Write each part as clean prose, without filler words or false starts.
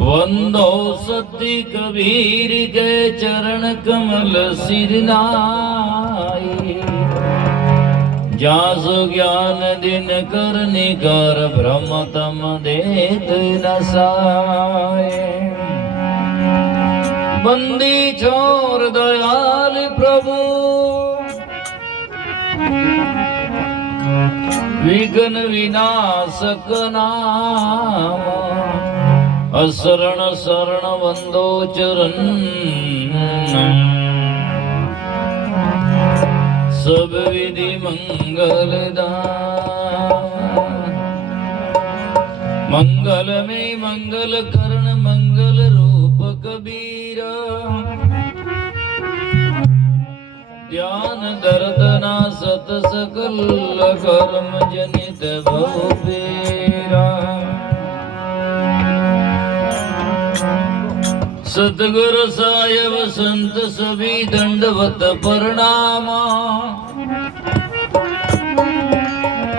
वंदो सती कबीर के चरण कमल सिर नाई, जासु ज्ञान दिन कर निकर ब्रह्म तम देत नसाए। बंदी छोर दयाल प्रभु विघ्न विनाशक नाम, असरण शरण वंदो चरण सब विधि मंगल दान। मंगल में मंगल करण मंगल रूप कबीर, ध्यान दर्दना सत सकल कर्म जनित भूपेरा। सतगुरु साहेब संत सभी दंडवत प्रणामा,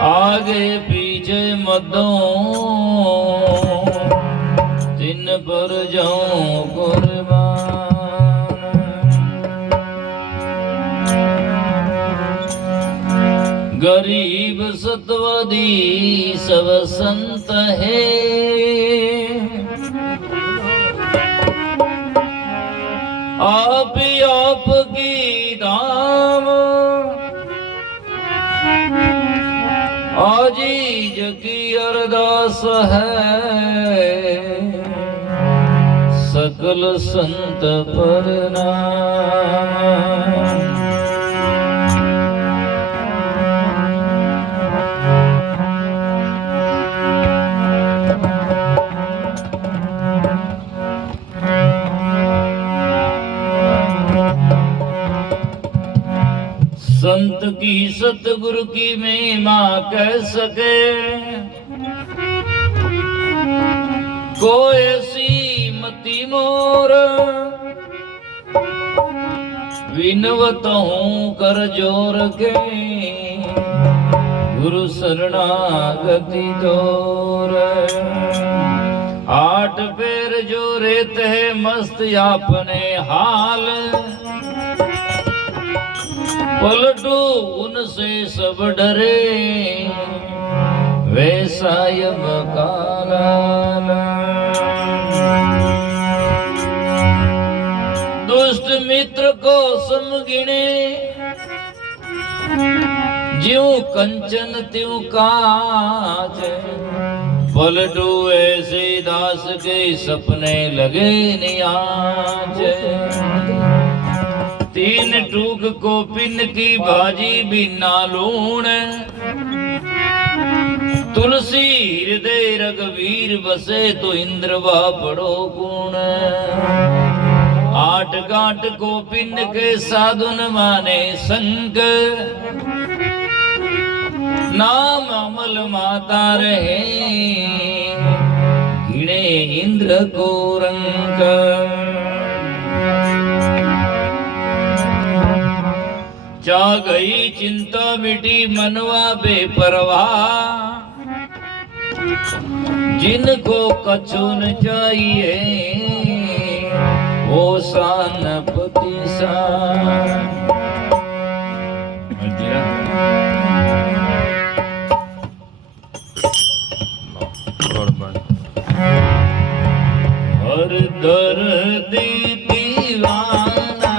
आगे पीछे मदों तिन पर जाऊं कुर्बान। गरीब सतवदी सब संत है, आप की धाम आजीज की अरदास है, सकल संत प्रणाम। संत की सतगुरु की महिमा कह सके, कोई ऐसी मति मोर विनवत हूँ कर जोर के, गुरु शरणागति दौर। आठ पैर जो रेत है मस्त अपने हाल, पलटू उनसे सब डरे वैसा यम काला। दुष्ट मित्र को समगिणे, ज्यों कंचन त्यों काज, पलटू ऐसे दास के सपने लगे नियाज। तीन टूक को पिन की भाजी बिना लूण, तुलसी हृदय रघुवीर बसे तो इंद्र बड़ो गुण। आठ गांठ को पिन के साधुन माने संग, नाम अमल माता रहे गिणे इंद्र को रंग। जा गई चिंता मिटी मनवा बेपरवाह, जिनको कछु न चाहिए वो सानपति सा। हर दर्द दीवाना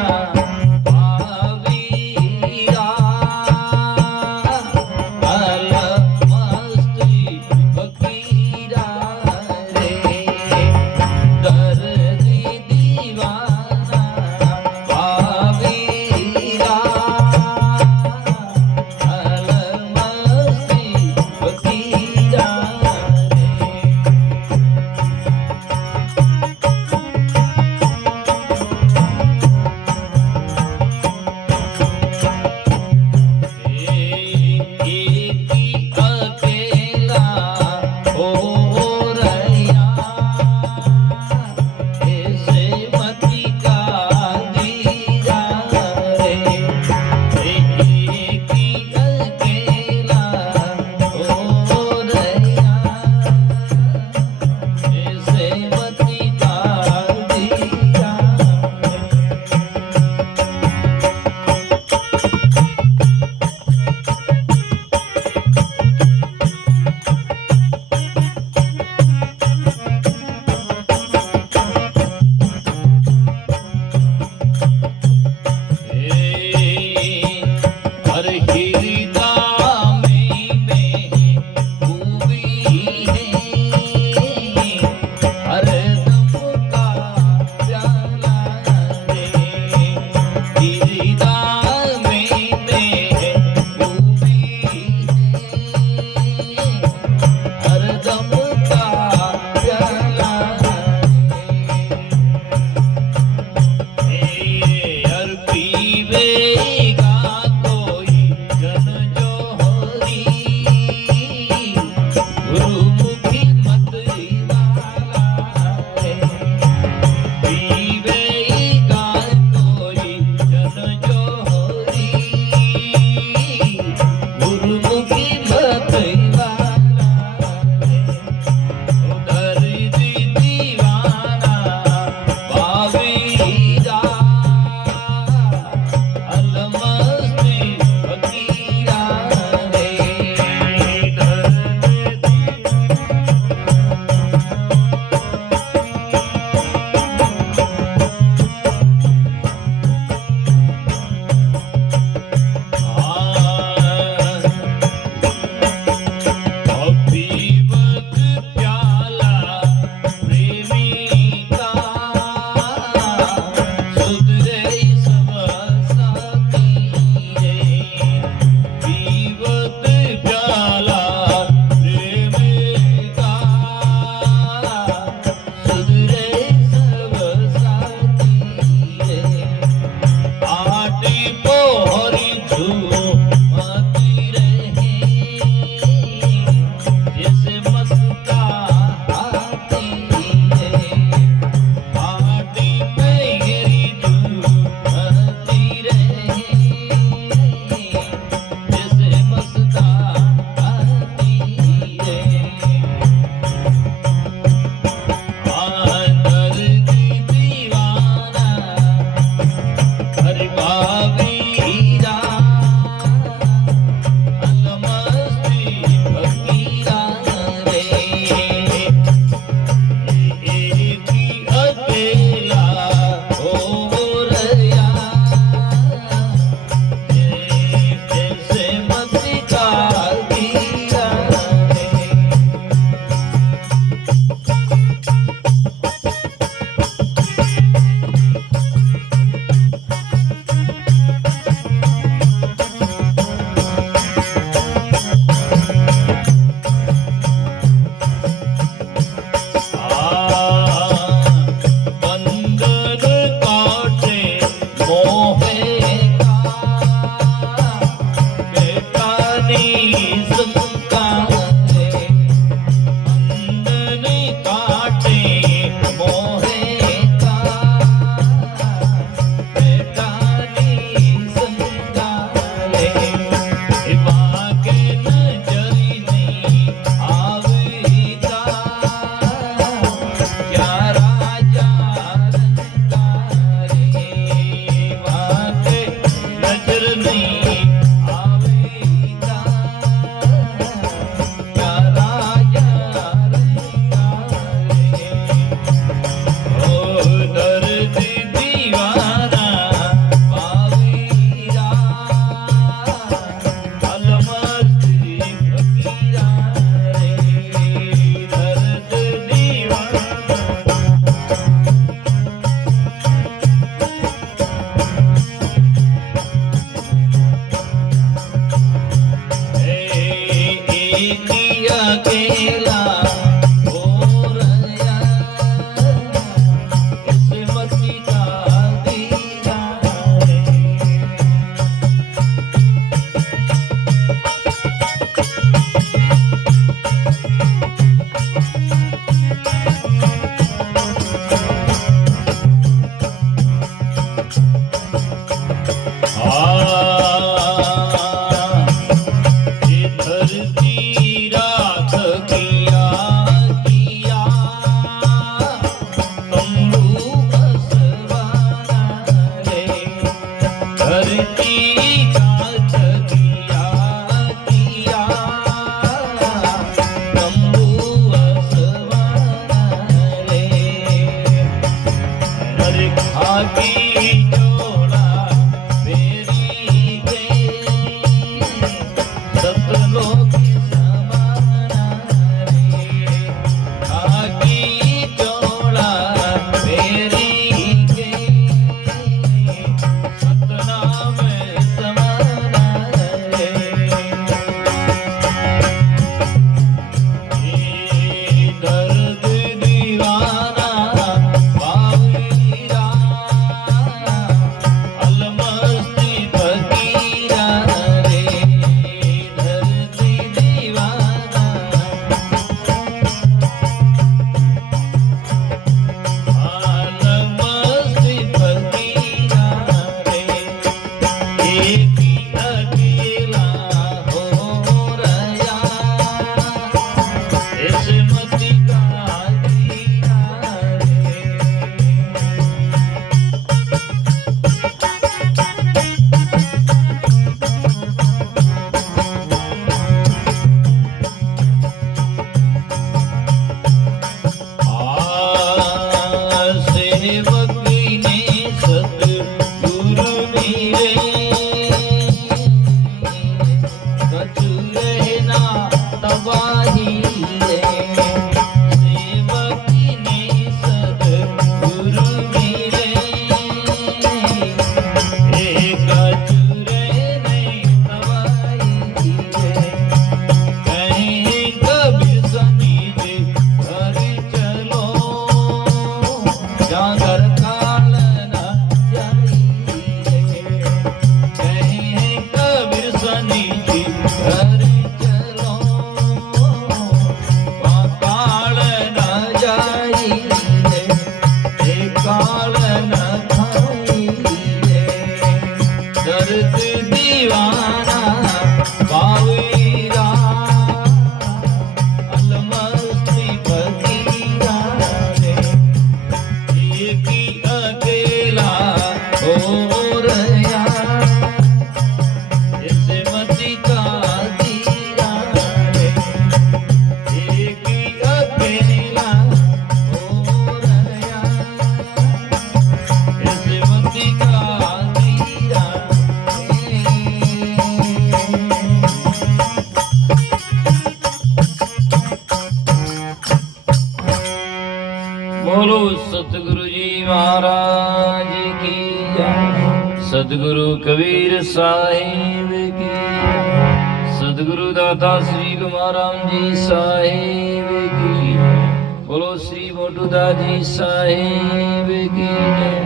बोलो सतगुरु जी महाराज की जय। सतगुरु कबीर साहिब की जय। सतगुरु दाता श्री कुमाराम जी साहिब की जय। बोलो श्री मोटूदास जी साहिब की जय।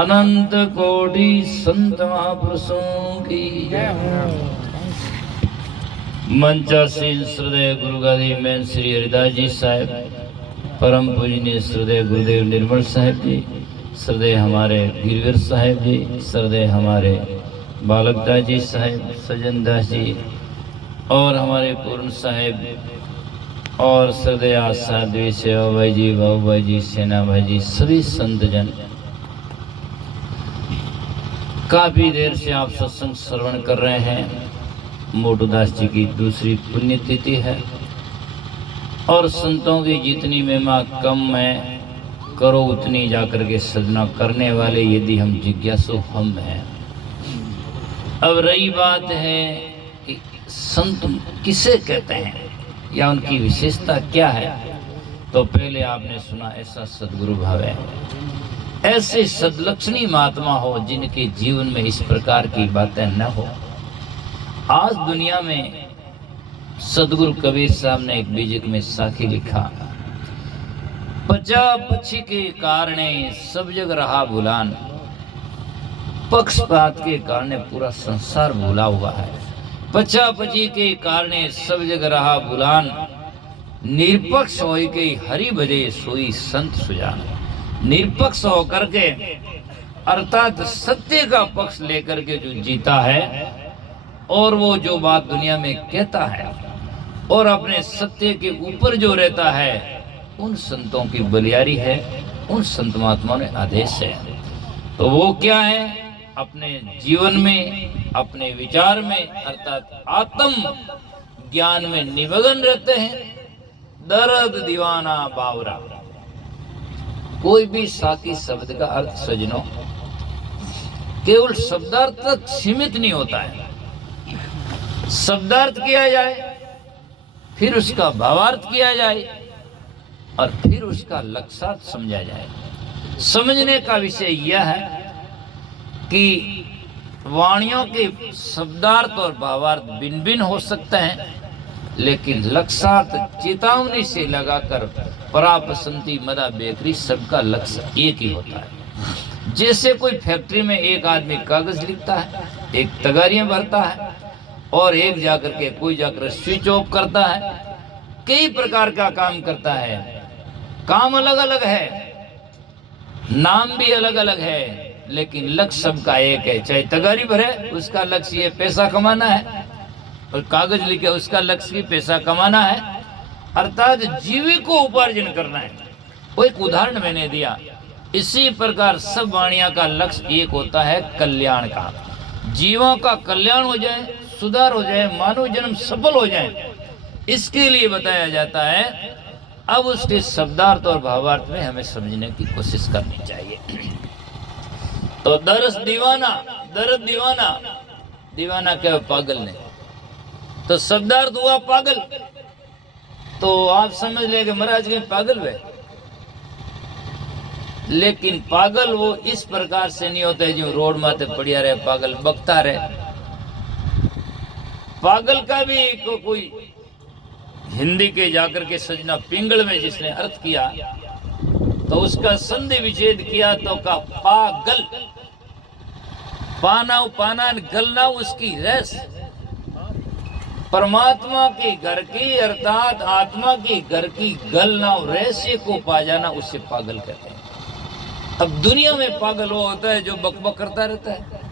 अनंत कोटि संत महापुरुषों की जय। मंचासीन श्रद्धेय गुरु गादी में श्री हरिदास जी साहिब, परम पूजनीय श्रद्धेय गुरुदेव निर्मल साहिब जी, श्रद्धेय हमारे वीरवीर साहिब जी, श्रद्धेय हमारे बालकदास जी साहिब, सज्जन दास जी और हमारे पूर्ण साहिब और श्रद्धेय साध्वी सेवा भाई जी, बाबू भाई जी, सेना भाई जी, सभी संत जन। काफी देर से आप सत्संग श्रवण कर रहे हैं। मोटूदास जी की दूसरी पुण्यतिथि है और संतों की जितनी महिमा कम है, करो उतनी जाकर के सजना करने वाले यदि हम जिज्ञासु हम हैं। अब रही बात है कि संत किसे कहते हैं या उनकी विशेषता क्या है, तो पहले आपने सुना ऐसा सदगुरु भाव है, ऐसे सदलक्षणी महात्मा हो जिनके जीवन में इस प्रकार की बातें न हो। आज दुनिया में सदगुरु कबीर साहब ने एक बीजक में साखी लिखा, पचा पक्षी के कारण सब जग रहा भुलान, पक्षपात के कारण पूरा संसार भूला हुआ है। पचा पची के कारण सब जग रहा भुलान, निरपक्ष हो के हरि भजे सोई संत सुजान। निरपक्ष होकर के अर्थात सत्य का पक्ष लेकर के जो जीता है और वो जो बात दुनिया में कहता है और अपने सत्य के ऊपर जो रहता है, उन संतों की बलियारी है, उन संत महात्माओं ने आदेश है। तो वो क्या है? अपने जीवन में, अपने विचार में अर्थात आत्म ज्ञान में निमग्न रहते हैं। दर्द दीवाना बावरा। कोई भी साकी शब्द का अर्थ सजनों केवल शब्दार्थ तक सीमित नहीं होता है। शब्दार्थ किया जाए, फिर उसका भावार्थ किया जाए और फिर उसका लक्ष्यार्थ समझा जाए। समझने का विषय यह है कि वाणियों के शब्दार्थ और भावार्थ भिन्न भिन्न हो सकते हैं, लेकिन लक्ष्यार्थ चेतावनी से लगाकर परापसंती मदा बेकरी सबका लक्ष्य एक ही होता है। जैसे कोई फैक्ट्री में एक आदमी कागज लिखता है, एक तगारियां भरता है और एक जाकर के कोई जाकर स्विच ऑफ करता है, कई प्रकार का काम करता है। काम अलग अलग है, नाम भी अलग अलग है, लेकिन लक्ष्य सबका एक है। चाहे तगारी भरे उसका लक्ष्य ये पैसा कमाना है और कागज लिखे उसका लक्ष्य भी पैसा कमाना है, अर्थात जीविको उपार्जन करना है। वो एक उदाहरण मैंने दिया। इसी प्रकार सब वाणियां का लक्ष्य एक होता है, कल्याण का। जीवों का कल्याण हो जाए, सुधार हो जाए, मानव जन्म सफल हो जाए, इसके लिए बताया जाता है। अब उसके शब्दार्थ और भावार्थ में हमें समझने की कोशिश करनी चाहिए। तो दर्द दीवाना, दीवाना क्या? पागल ने। तो शब्दार्थ हुआ पागल। तो आप समझ ले कि महाराज के पागल हुए, लेकिन पागल वो इस प्रकार से नहीं होता है जो रोड माथे पड़िया रहे, पागल बकता रहे। पागल का भी कोई हिंदी के जाकर के सजना पिंगल में जिसने अर्थ किया तो उसका संधि विच्छेद किया तो का पागल, पाना पाना गलना उसकी रस। परमात्मा के घर की अर्थात आत्मा के घर की गलना रहस्य को पा जाना, उससे पागल कहते हैं। अब दुनिया में पागल वो होता है जो बकबक करता रहता है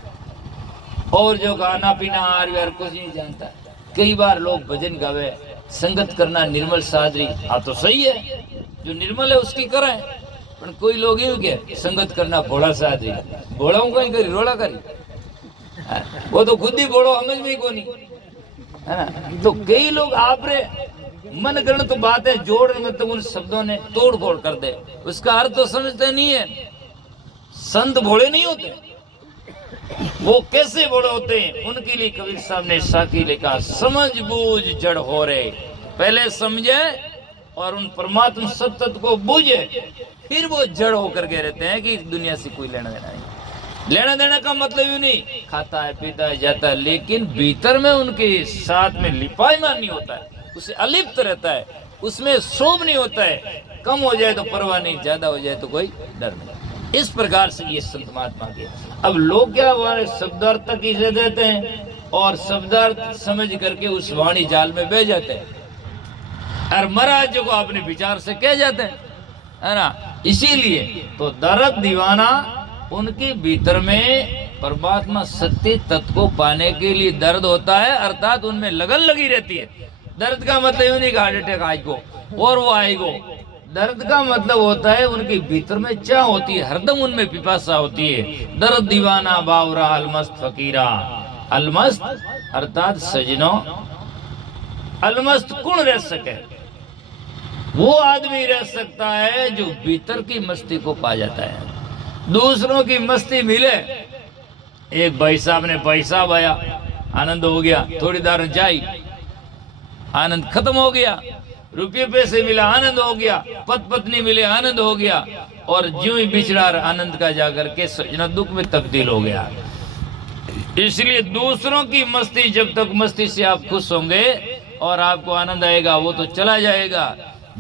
और जो खाना पीना आहार विहार कुछ नहीं जानता। कई बार लोग भजन गावे, संगत करना निर्मल साधरी, हाँ तो सही है, जो निर्मल है उसकी करें। पर कोई लोग यूं के संगत करना भोला साधरी, भोला हूँ कहीं करी रोड़ा करी, वो तो खुद ही भोड़ो समझ में ही को नहीं है ना। तो कई लोग आप रे मन करने तो बात है, जोड़ मतलब उन शब्दों ने तोड़ फोड़ कर दे, उसका अर्थ तो समझते नहीं है। संत भोले नहीं होते, वो कैसे भोले होते हैं? उनके लिए कबीर साहब ने साकी लिखा, समझ बूझ जड़ हो रे। पहले समझे और उन परमात्मा सत्य को बूझे, फिर वो जड़ होकर के रहते हैं कि दुनिया से कोई लेना देना नहीं। लेना देना का मतलब यूं नहीं, खाता है पीता है जाता है, लेकिन भीतर में उनके साथ में लिपायमान नहीं होता है, उससे अलिप्त रहता है, उसमें शोभ नहीं होता है। कम हो जाए तो परवाह नहीं, ज्यादा हो जाए तो कोई डर नहीं। इस प्रकार से ये संत महात्मा के। अब लोग क्या हमारे शब्दार्थ तक ही रह देते हैं और शब्दार्थ समझ करके उस वाणी जाल में बह जाते हैं और महाराज को अपने विचार से कह जाते हैं, है ना। इसीलिए तो दर्द दीवाना उनके भीतर में परमात्मा सत्य तत्व को पाने के लिए दर्द होता है, अर्थात उनमें लगन लगी रहती है। दर्द का मतलब यूं नहीं कि हार्ट अटैक आएगो और वो आएगो। दर्द का मतलब होता है उनके भीतर में चाह होती है, हरदम उनमें पिपासा होती है। दर्द दीवाना बावरा अलमस्त फकीरा। अलमस्त अर्थात सजनों, अलमस्त कौन रह सके? वो आदमी रह सकता है जो भीतर की मस्ती को पा जाता है। दूसरों की मस्ती मिले, एक भाई साहब ने पैसा पाया, आनंद हो गया, थोड़ी देर जाई, आनंद खत्म हो गया। रुपये पैसे मिला, आनंद हो गया। पत पत्नी मिले, आनंद हो गया। और ज्यों ही बिछड़ा आनंद का जाकर के सजना दुख में तब्दील हो गया। इसलिए दूसरों की मस्ती, जब तक मस्ती से आप खुश होंगे और आपको आनंद आएगा, वो तो चला जाएगा।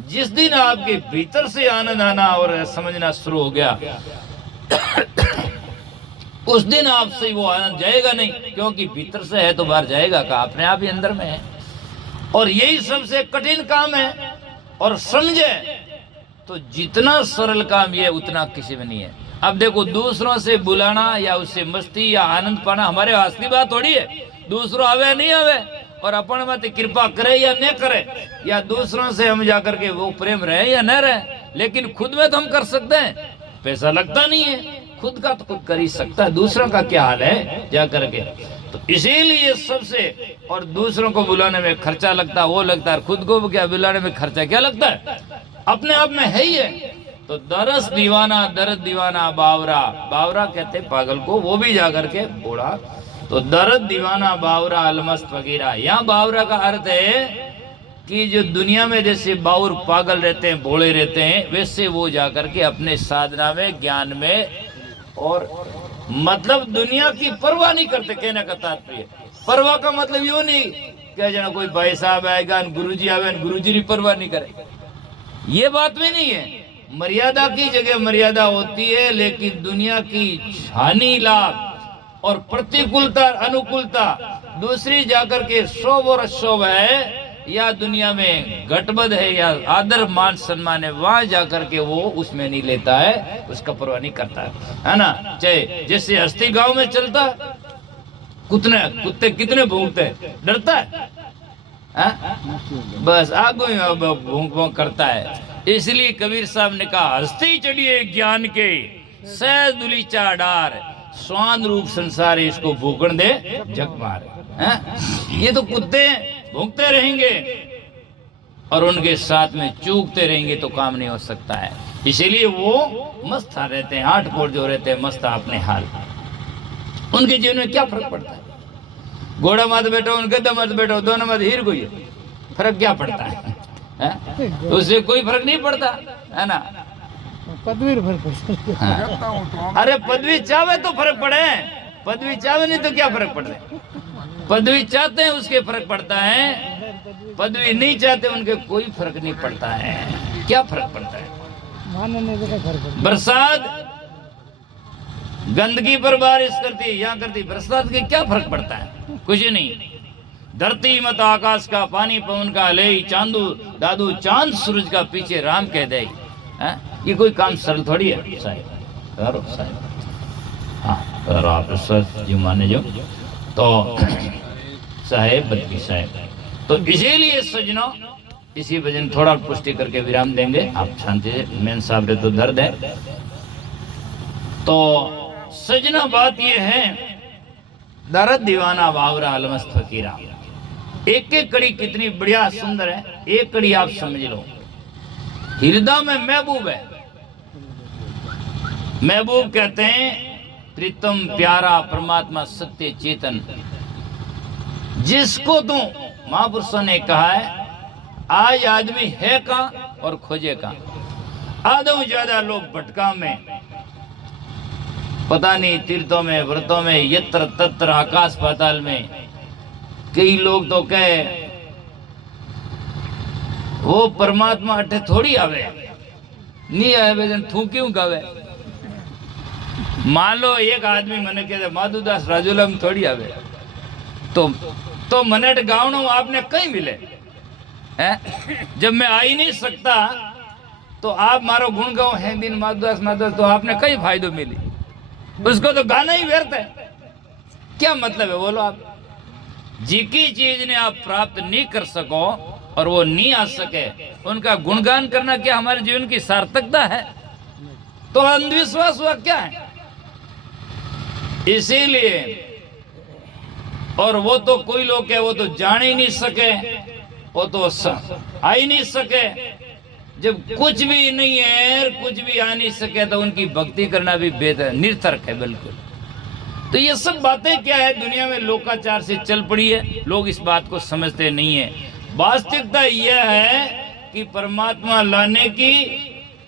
जिस दिन आपके भीतर से आनंद आना और समझना शुरू हो गया उस दिन आपसे वो आनंद जाएगा नहीं, क्योंकि भीतर से है तो बाहर जाएगा का, अपने आप ही अंदर में है। और यही सबसे कठिन काम है। और समझे तो जितना सरल काम ये उतना किसी में नहीं है। अब देखो, दूसरों से बुलाना या उससे मस्ती या आनंद पाना हमारे असली बात थोड़ी है। दूसरों आवे नहीं आवे और अपन मत कृपा करे या न करे, या दूसरों से हम जाकर के वो प्रेम रहे या न रहे, लेकिन खुद में तो हम कर सकते हैं। पैसा लगता नहीं है, खुद का तो खुद कर ही सकता है, दूसरों का क्या हाल है जा करके। तो इसीलिए सबसे, और दूसरों को बुलाने में खर्चा लगता है, वो लगता है, खुद को क्या बुलाने में खर्चा क्या लगता है, अपने आप में है ही है। तो दरस दीवाना दर्द दीवाना बावरा, बावरा कहते पागल को, वो भी जाकर के बूढ़ा। तो दर्द दीवाना बावरा अलमस्त फकीरा, यहाँ बावरा का अर्थ है कि जो दुनिया में जैसे बाउर पागल रहते हैं, भोले रहते हैं, वैसे वो जाकर के अपने साधना में, ज्ञान में, और मतलब दुनिया की परवाह नहीं करते। कहने का तात्पर्य, परवाह का मतलब यो नहीं क्या जना कोई भाई साहब आएगा, गुरुजी आवे, गुरुजी की परवाह नहीं करे, ये बात भी नहीं है। मर्यादा की जगह मर्यादा होती है, लेकिन दुनिया की हानि लाभ और प्रतिकूलता अनुकूलता दूसरी जाकर के शोभ और अशोभ है, या दुनिया में गटबद है या आदर मान सम्मान है, वहां जाकर के वो उसमें नहीं लेता है, उसका परवाह नहीं करता है ना। चाहे जैसे हस्ती गांव में चलता, कुत्ते कितने भौंकते, डरता है, बस आगो भौंक भौंक करता है। इसलिए कबीर साहब ने कहा, हस्ती चढ़िए ज्ञान के सहज दुलीचा डार, स्वान रूप संसार इसको भूखण दे जग मार। ये तो कुत्ते भूखते रहेंगे और उनके साथ में चूकते रहेंगे तो काम नहीं हो सकता है। इसीलिए वो मस्त रहते हैं, आठ कोट जो रहते हैं मस्त अपने हाल। उनके जीवन में क्या फर्क पड़ता है, घोड़ा मत बैठो, गद्दा मत बैठो, दोनों मत हीर कोई, फर्क क्या पड़ता है? उससे कोई फर्क नहीं पड़ता है ना। पदवी फर्क हाँ। अरे पदवी चाहे तो फर्क पड़े, पदवी चाहे नहीं तो क्या फर्क पड़ता है? पदवी चाहते हैं उसके फर्क पड़ता है, पदवी नहीं चाहते उनके कोई फर्क नहीं पड़ता है। क्या फर्क पड़ता है? बरसात गंदगी पर बारिश करती है, यहाँ करती, बरसात के क्या फर्क पड़ता है? कुछ नहीं। धरती मत आकाश का, पानी पवन का ले, चांदू दादू चांद सूरज का, पीछे राम कह दे। ये कोई काम सरल थोड़ी है साहब, करो साहब, हाँ करो आप जी माने जो तो साहेब बल्कि साहेब। तो इसीलिए सजनों, इसी वजन थोड़ा पुष्टि करके विराम देंगे, आप शांति से, मेन साहब रे तो दर्द है। तो सजना बात ये है, दर्द दीवाना बावरा अलमस्त फकीरा, एक एक कड़ी कितनी बढ़िया सुंदर है। एक कड़ी आप समझ लो, हृदय में महबूब है। महबूब कहते हैं प्रीतम प्यारा परमात्मा सत्य चेतन, जिसको तो महापुरुषों ने कहा है, आज आदमी है कहां और खोजे कहां। आधों ज्यादा लोग भटका में, पता नहीं तीर्थों में, व्रतों में, यत्र तत्र आकाश पाताल में। कई लोग तो कहे वो परमात्मा अठे थोड़ी आवे, नहीं आवे थू क्यों गावे। मान लो एक आदमी मने कहते माधुदास राजूला में थोड़ी आवे, तो मने गावनो आपने कहीं मिले है? जब मैं आ ही नहीं सकता तो आप मारो गुण गाओ है दिन माधुदास माधुदास, तो आपने कहीं फायदो मिली, उसको तो गाना ही व्यर्थ है। क्या मतलब है बोलो आप? जिकी चीज ने आप प्राप्त नहीं कर सको और वो नहीं आ सके, उनका गुणगान करना क्या हमारे जीवन की सार्थकता है? तो अंधविश्वास हुआ क्या है? इसीलिए, और वो तो कोई लोग है वो तो जान ही नहीं सके, वो तो आ ही नहीं सके। जब कुछ भी नहीं है, कुछ भी आ नहीं सके, तो उनकी भक्ति करना भी बेहतर निर्थक है बिल्कुल। तो ये सब बातें क्या है, दुनिया में लोकाचार से चल पड़ी है, लोग इस बात को समझते नहीं है। वास्तविकता यह है कि परमात्मा लाने की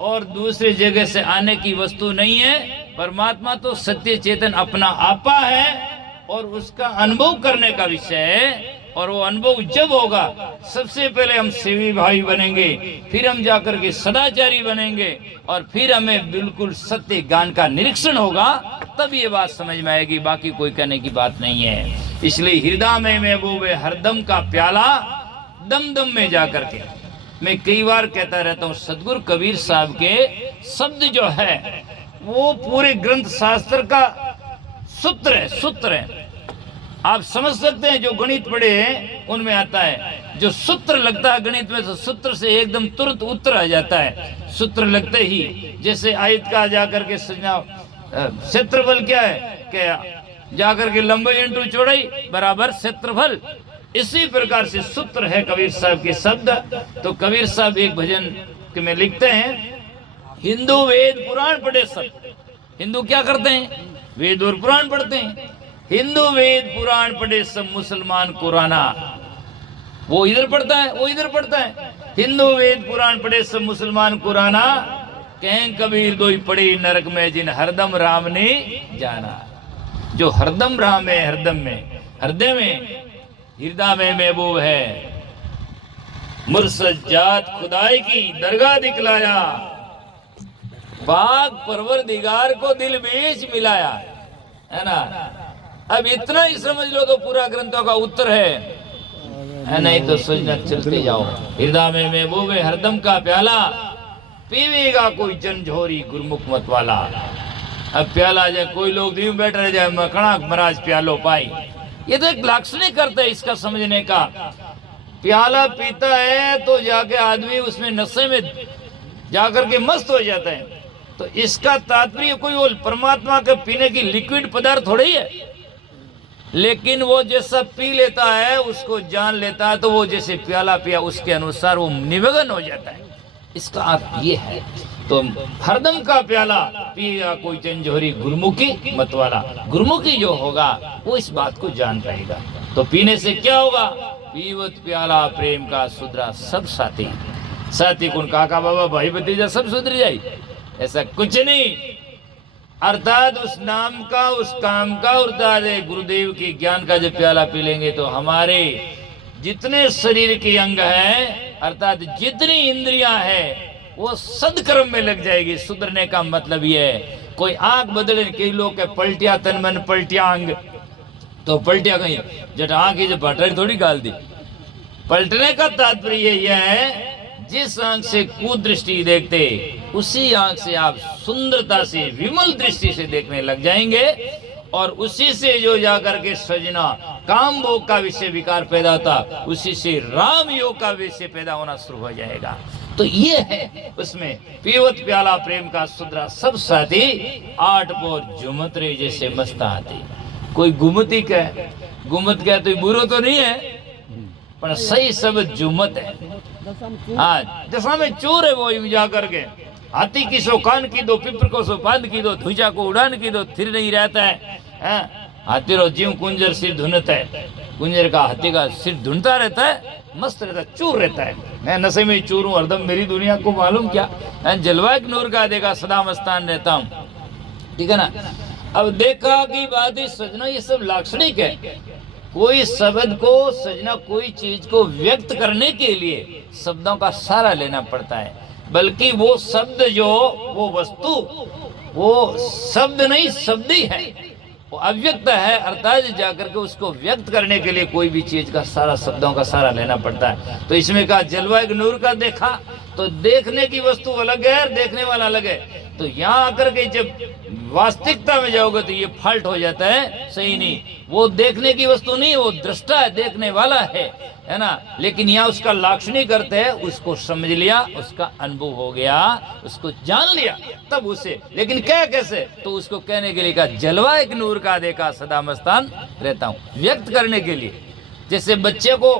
और दूसरी जगह से आने की वस्तु नहीं है। परमात्मा तो सत्य चेतन अपना आपा है और उसका अनुभव करने का विषय है। और वो अनुभव जब होगा, सबसे पहले हम सेवी भाई बनेंगे, फिर हम जाकर के सदाचारी बनेंगे, और फिर हमें बिल्कुल सत्य ज्ञान का निरीक्षण होगा, तब ये बात समझ में आएगी। बाकी कोई कहने की बात नहीं है। इसलिए हृदय में महबूब है हरदम का प्याला, दम दम में जाकर के। मैं कई बार कहता रहता हूँ, सदगुरु कबीर साहब के शब्द जो है वो पूरे ग्रंथ शास्त्र का सूत्र है। आप समझ सकते हैं, जो गणित पढ़े हैं उनमें आता है, जो सूत्र लगता है गणित में, तो सूत्र से एकदम तुरंत उत्तर आ जाता है। सूत्र लगते ही, जैसे आयत का जाकर के सजना क्षेत्रफल क्या है, क्या जाकर के लंबाई इंटू चौड़ाई बराबर क्षेत्रफल, इसी प्रकार से सूत्र है कबीर साहब के शब्द। तो कबीर साहब एक भजन में लिखते हैं, हिंदू वेद पुराण पढ़े सब। हिंदू क्या करते हैं, वेद और पुराण पढ़ते हैं। हिंदू वेद पुराण पढ़े सब, मुसलमान कुराना। वो इधर पढ़ता है, वो इधर पढ़ता है। हिंदू वेद पुराण पढ़े सब, मुसलमान कुराना। कहें कबीर दो ही पढ़े नरक में, जिन हरदम राम ने जाना। जो हरदम राम है, हरदम में, हृदय में, हृदय में महबूब है, मुर्सद जात खुदाई की दरगाह दिखलाया, बाग परवरदिगार को दिल बेच मिलाया, है ना। अब इतना ही समझ लो तो पूरा ग्रंथों का उत्तर है नहीं तो सोचना चलते जाओ। हृदय में महबूब है, हरदम का प्याला, पीवेगा कोई जनझोरी गुरमुख मत वाला। अब प्याला जाए, कोई लोग दीव बैठ रह जाए, मखणा महाराज प्यालो पाई। ये तो एक लाक्षणिक करता है इसका समझने का। प्याला पीता है तो जाके आदमी उसमें नशे में जाकर के मस्त हो जाता है। तो इसका तात्पर्य कोई वो परमात्मा के पीने की लिक्विड पदार्थ थोड़ी है, लेकिन वो जैसा पी लेता है उसको जान लेता है, तो वो जैसे प्याला पिया उसके अनुसार वो निमग्न हो जाता है। इसका अर्थ ये है। तो हरदम का प्याला पिएगा कोई चंजोरी गुरमुखी मत वाला। गुरमुखी जो होगा वो इस बात को जान पाएगा। तो पीने से क्या होगा, पीवत प्याला प्रेम का सुधरा सब साथी। साथी कौन, काका बाबा भाई भतीजा सब सुधर जाए, ऐसा कुछ नहीं। अर्थात उस नाम का, उस काम का, अर्थात गुरुदेव के ज्ञान का जब प्याला पी लेंगे तो हमारे जितने शरीर के अंग हैं, अर्थात जितनी इंद्रियां हैं, वो सदकर्म में लग जाएगी। सुधरने का मतलब ये है, कोई आंख बदले, कई लोग के पलटिया तन मन पलटिया अंग, तो पलटिया कहीं जट आंख ही जो भटरी थोड़ी गाल दी। पलटने का तात्पर्य यह है, जिस आंख से कुदृष्टि देखते उसी आंख से आप सुंदरता से विमल दृष्टि से देखने लग जाएंगे, और उसी से जो जाकर के सजना काम भोग का विषय विकार पैदा होता, उसी से राम योग का विषय पैदा होना शुरू हो जाएगा। तो ये है उसमें, पीवत प्याला प्रेम का सुधरा सब साथी, आठ पोर झुमत रे जैसे मस्ता आती। कोई गुमती कहे, गुमत कहे तो बुरो तो नहीं है, पर सही शब्द जुमत है। हाँ, दशा में चोर है वो जाकर के। हाथी की सो कान की दो, पिपर को सो पान की दो, ध्वजा को उड़ान की दो, थिर नहीं रहता है। हाथी रो जीव कुंजर सिर धुनता है, कुंजर का हाथी का सिर धुनता रहता है, मस्त रहता है, चूर रहता है। मैं नशे में चूर हूँ हरदम, मेरी दुनिया को मालूम क्या, जलवा के नूर का देखा सदा मस्तान रहता हूँ, ठीक है ना। अब देखा की बात है सजना, ये सब लाक्षणिक है। कोई शब्द को सजना, कोई चीज को व्यक्त करने के लिए शब्दों का सहारा लेना पड़ता है, बल्कि वो शब्द जो, वो वस्तु, वो शब्द नहीं शब्द ही है, वो अव्यक्त है। अर्थात जाकर के उसको व्यक्त करने के लिए कोई भी चीज का सारा, शब्दों का सहारा लेना पड़ता है। तो इसमें कहा जलवा एक नूर का देखा, तो देखने की वस्तु अलग है, देखने वाला अलग है। तो यहाँ आकर के जब वास्तविकता में जाओगे तो ये फाल्ट हो जाता है, सही नहीं। वो देखने की वस्तु नहीं, वो दृष्टा है, देखने वाला है ना। लेकिन यहाँ उसका लाक्षणिक अर्थ है, उसको समझ लिया, उसका अनुभव हो गया, उसको जान लिया, तब उसे। लेकिन क्या कैसे, तो उसको कहने के लिए कहा जलवा एक नूर का देखा सदा मस्तान रहता हूँ, व्यक्त करने के लिए। जैसे बच्चे को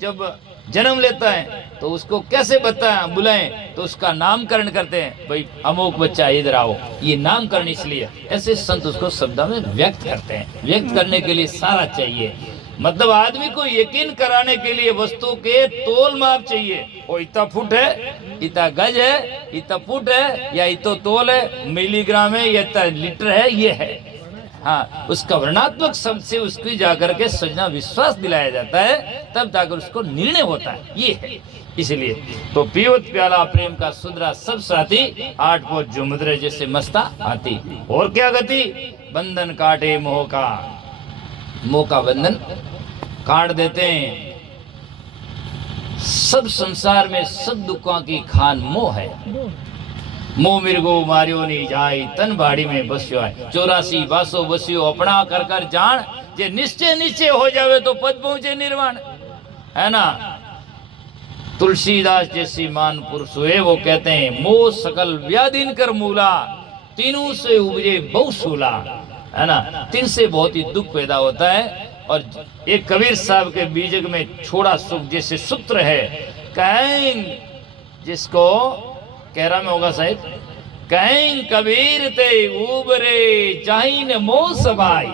जब जन्म लेता है तो उसको कैसे बताएं, बुलाएं, तो उसका नामकरण करते हैं, भाई अमोक बच्चा इधर आओ, ये नामकरण इसलिए। ऐसे संत उसको शब्दों में व्यक्त करते हैं। व्यक्त करने के लिए सारा चाहिए, मतलब आदमी को यकीन कराने के लिए वस्तु के तोल माप चाहिए। वो इतना फुट है, इतना गज है, इतना फुट है, या इतना तोल है, मिलीग्राम है, या इतना लीटर है, ये है। हाँ, उसका वर्णात्मक शब्द से उसकी जाकर के सजना विश्वास दिलाया जाता है, तब जाकर उसको निर्णय होता है, ये है। इसलिए तो पीवत प्याला प्रेम का सुधरा सब साथी, आठ पोर जुमद्रे जैसे मस्ता आती। और क्या गति, बंधन काटे मोह का, मोह का बंधन काट देते हैं। सब संसार में सब दुखों की खान मोह है। मोह मिर्गो मारियो नहीं जाए तन बाड़ी में बस्यो है 84 बासो बस्यो अपना कर कर जान जे निश्चय निश्चय हो जावे तो पद पहुंचे निर्वाण है ना। तुलसीदास जैसी मान पुरुष हुए वो कहते हैं मोह सकल व्याधिन कर मूला तीनों से उपजे बहुसूला है ना। तीन से बहुत ही दुख पैदा होता है। और एक कबीर साहब के बीजक में छोड़ा सुख जैसे सूत्र है कहें जिसको कैरा में होगा शायद कहें कबीर ते उबरे जाहिन मोह समाई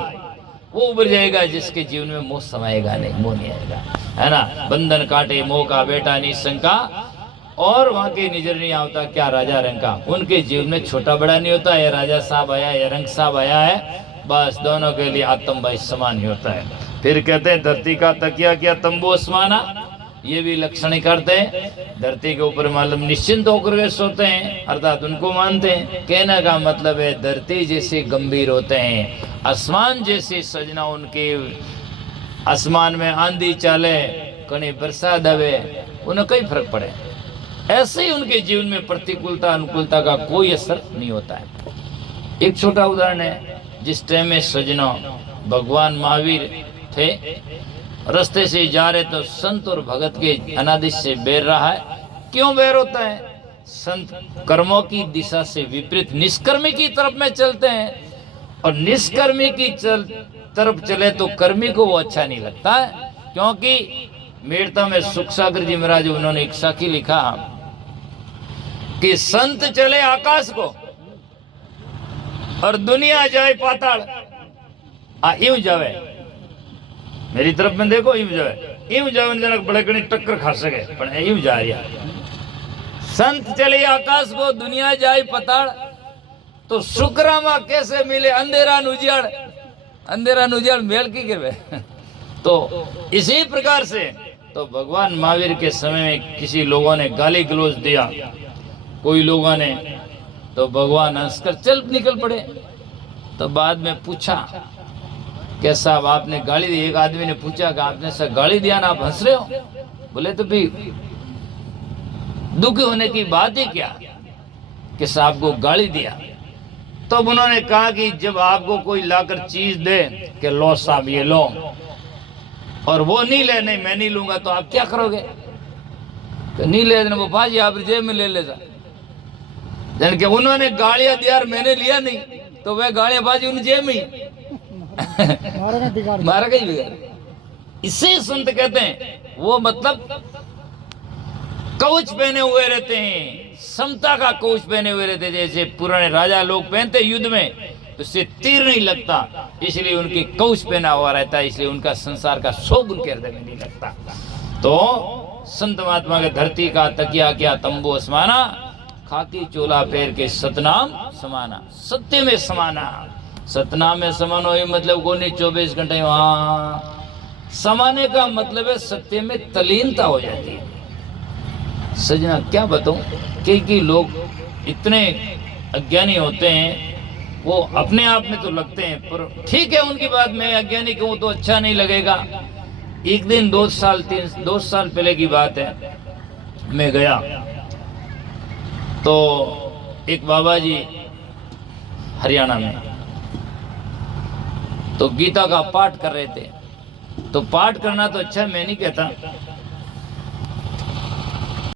वो उबर जाएगा जिसके जीवन में मोह समाएगा नहीं मोह नहीं आएगा है ना। बंधन काटे मोह का बेटा निशंका और वहां के निजर नहीं आता क्या राजा रंग का उनके जीवन में छोटा बड़ा नहीं होता है राजा साहब आया या रंग साहब आया है बस दोनों के लिए आत्म भाई समान ही होता है। फिर कहते हैं धरती का तकिया क्या तंबू आसमाना ये भी लक्षण करते हैं। धरती के ऊपर मालूम निश्चिंत होकर वे सोते हैं अर्थात उनको मानते हैं। कहने का मतलब है धरती जैसे गंभीर होते हैं आसमान जैसे सजना उनके आसमान में आंधी चाले कहीं बरसात आवे उन्हें कई फर्क पड़े ऐसे ही उनके जीवन में प्रतिकूलता अनुकूलता का कोई असर नहीं होता है। एक छोटा उदाहरण है जिस टाइम में सजना भगवान महावीर थे रास्ते से जा रहे तो संत और भगत के अनादिश से बैर रहा है। क्यों बैर होता है? संत कर्मों की दिशा से विपरीत निष्कर्मी की तरफ में चलते हैं और निष्कर्मी की तरफ चले तो कर्मी को वो अच्छा नहीं लगता है। क्योंकि मेड़ता में सुख सागर जी महाराज उन्होंने एक साखी लिखा कि संत चले आकाश को और दुनिया जाए पाताल यूं जावे मेरी तरफ में देखो यूं जावे जनक बड़े कणी टक्कर खा सके पर यूं जा रहा। संत चले आकाश को दुनिया जाए पाताल तो शुक्रमा कैसे मिले अंधेरा नुजियाड़ मेल की गिरवे तो इसी प्रकार से तो भगवान महावीर के समय में किसी लोगों ने गाली गलौज दिया कोई लोगों ने तो भगवान हंसकर चल निकल पड़े। तो बाद में पूछा क्या साहब आपने गाली दी? एक आदमी ने पूछा कि आपने सर गाली दिया ना आप हंस रहे हो? बोले तो भी दुखी होने की बात ही क्या कि साहब को गाली दिया। तब तो उन्होंने कहा कि जब आपको कोई लाकर चीज दे कि लो साहब ये लो और वो नहीं ले नहीं मैं नहीं लूंगा तो आप क्या करोगे? तो नहीं ले वो भाजी आप जेब में ले लेता जन के उन्होंने गालियां दिया और मैंने लिया नहीं तो वह गालियां बाजी उन जेब में मारा कहीं बिगाड़। इसे संत कहते हैं वो मतलब कवच पहने हुए रहते हैं समता का कवच पहने हुए रहते जैसे पुराने राजा लोग पहनते युद्ध में तो उससे तीर नहीं लगता इसलिए उनके कवच पहना हुआ रहता है इसलिए उनका संसार का शोक उनके हृदय में नहीं लगता। तो संत महात्मा के धरती का तकिया क्या तंबू आसमाना खाकी चोला पैर के सतनाम समाना सत्य में समाना। सतनाम में समानो ये मतलब को नहीं 24 घंटे वहां समाने का मतलब है सत्य में तलीनता हो जाती है। सजना क्या बताऊं कई लोग इतने अज्ञानी होते हैं वो अपने आप में तो लगते हैं पर ठीक है उनकी बात मैं अज्ञानी कहूं तो अच्छा नहीं लगेगा। एक दिन 2 साल पहले की बात है मैं गया तो एक बाबा जी हरियाणा में तो गीता का पाठ कर रहे थे। तो पाठ करना तो अच्छा मैं नहीं कहता